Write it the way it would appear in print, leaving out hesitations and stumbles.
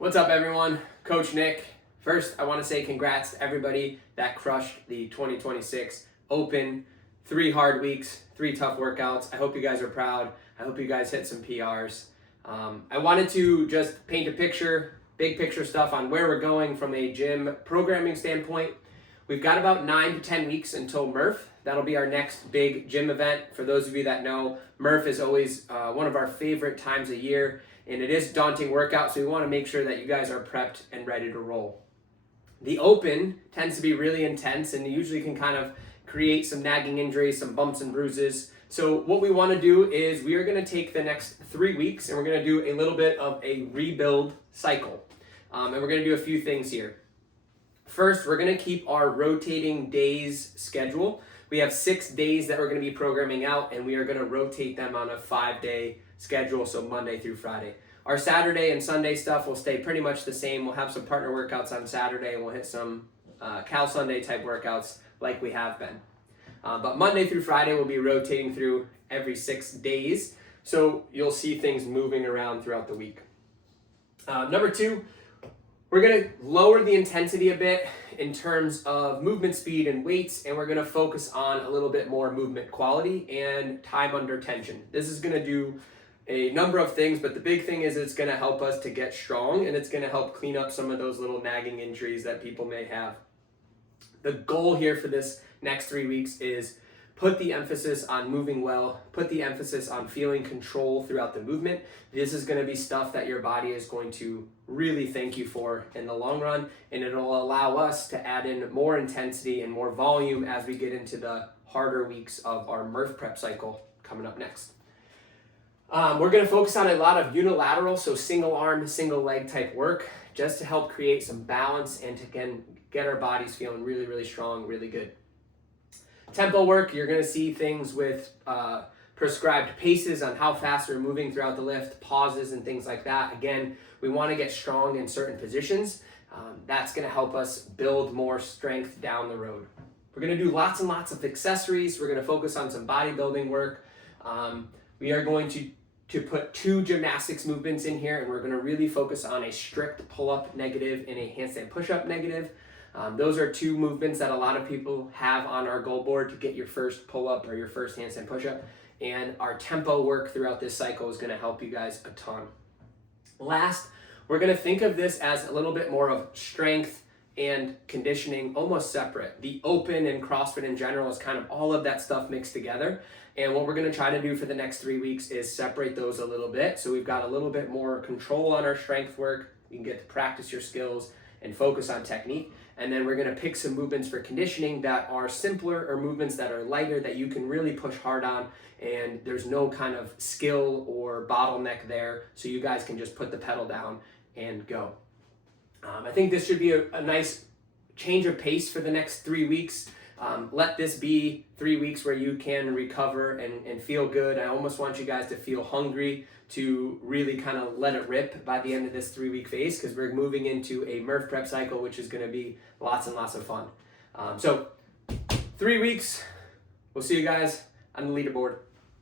What's up, everyone? Coach Nick. First, I want to say congrats to everybody that crushed the 2026 Open. 3 hard weeks, 3 tough workouts. I hope you guys are proud. I hope you guys hit some PRs. I wanted to just paint a picture, big picture stuff on where we're going from a gym programming standpoint. We've got about 9 to 10 weeks until Murph. That'll be our next big gym event. For those of you that know, Murph is always one of our favorite times of year, and it is a daunting workout, so we want to make sure that you guys are prepped and ready to roll. The Open tends to be really intense and usually can kind of create some nagging injuries, some bumps and bruises. So what we want to do is we are going to take the next 3 weeks and we're going to do a little bit of a rebuild cycle. And we're going to do a few things here. First, we're going to keep our rotating days schedule. We have 6 days that we're going to be programming out, and we are going to rotate them on a 5-day schedule, so Monday through Friday. Our Saturday and Sunday stuff will stay pretty much the same. We'll have some partner workouts on Saturday, and we'll hit some Cal Sunday type workouts like we have been. But Monday through Friday, we'll be rotating through every 6 days, so you'll see things moving around throughout the week. Number 2, we're going to lower the intensity a bit in terms of movement speed and weights, and we're going to focus on a little bit more movement quality and time under tension. This is going to do a number of things, but the big thing is it's going to help us to get strong, and it's going to help clean up some of those little nagging injuries that people may have. The goal here for this next 3 weeks is put the emphasis on moving well, put the emphasis on feeling control throughout the movement. This is going to be stuff that your body is going to really thank you for in the long run, and it'll allow us to add in more intensity and more volume as we get into the harder weeks of our Murph prep cycle coming up next. We're going to focus on a lot of unilateral, so single arm, single leg type work, just to help create some balance and to again get our bodies feeling really, really strong, really good. Tempo work, you're going to see things with prescribed paces on how fast we're moving throughout the lift, pauses and things like that. Again, we want to get strong in certain positions. That's going to help us build more strength down the road. We're going to do lots and lots of accessories. We're going to focus on some bodybuilding work. We are going to put 2 gymnastics movements in here, and we're going to really focus on a strict pull-up negative and a handstand push-up negative. Those are 2 movements that a lot of people have on our goal board to get your first pull-up or your first handstand push-up. And our tempo work throughout this cycle is going to help you guys a ton. Last, we're going to think of this as a little bit more of strength and conditioning almost separate. The Open and CrossFit in general is kind of all of that stuff mixed together. And what we're going to try to do for the next 3 weeks is separate those a little bit. So we've got a little bit more control on our strength work. You can get to practice your skills and focus on technique. And then we're going to pick some movements for conditioning that are simpler, or movements that are lighter that you can really push hard on, and there's no kind of skill or bottleneck there, so you guys can just put the pedal down and go. I think this should be a nice change of pace for the next 3 weeks. Let this be 3 weeks where you can recover and feel good. I almost want you guys to feel hungry to really kind of let it rip by the end of this 3-week phase, because we're moving into a Murph prep cycle, which is going to be lots and lots of fun. So 3 weeks, we'll see you guys on the leaderboard.